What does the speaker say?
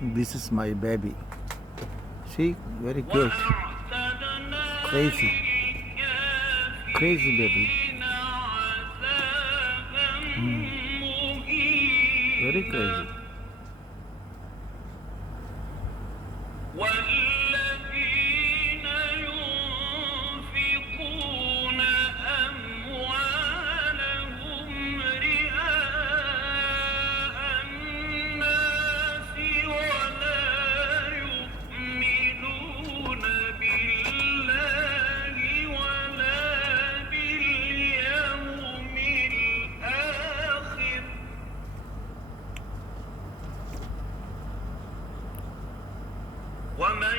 This is my baby. See, very cute. Crazy. Crazy baby. Very crazy. والذين ينفقون أموالهم رئاء الناس ولا يؤمنون بالله ولا باليوم الآخر ومن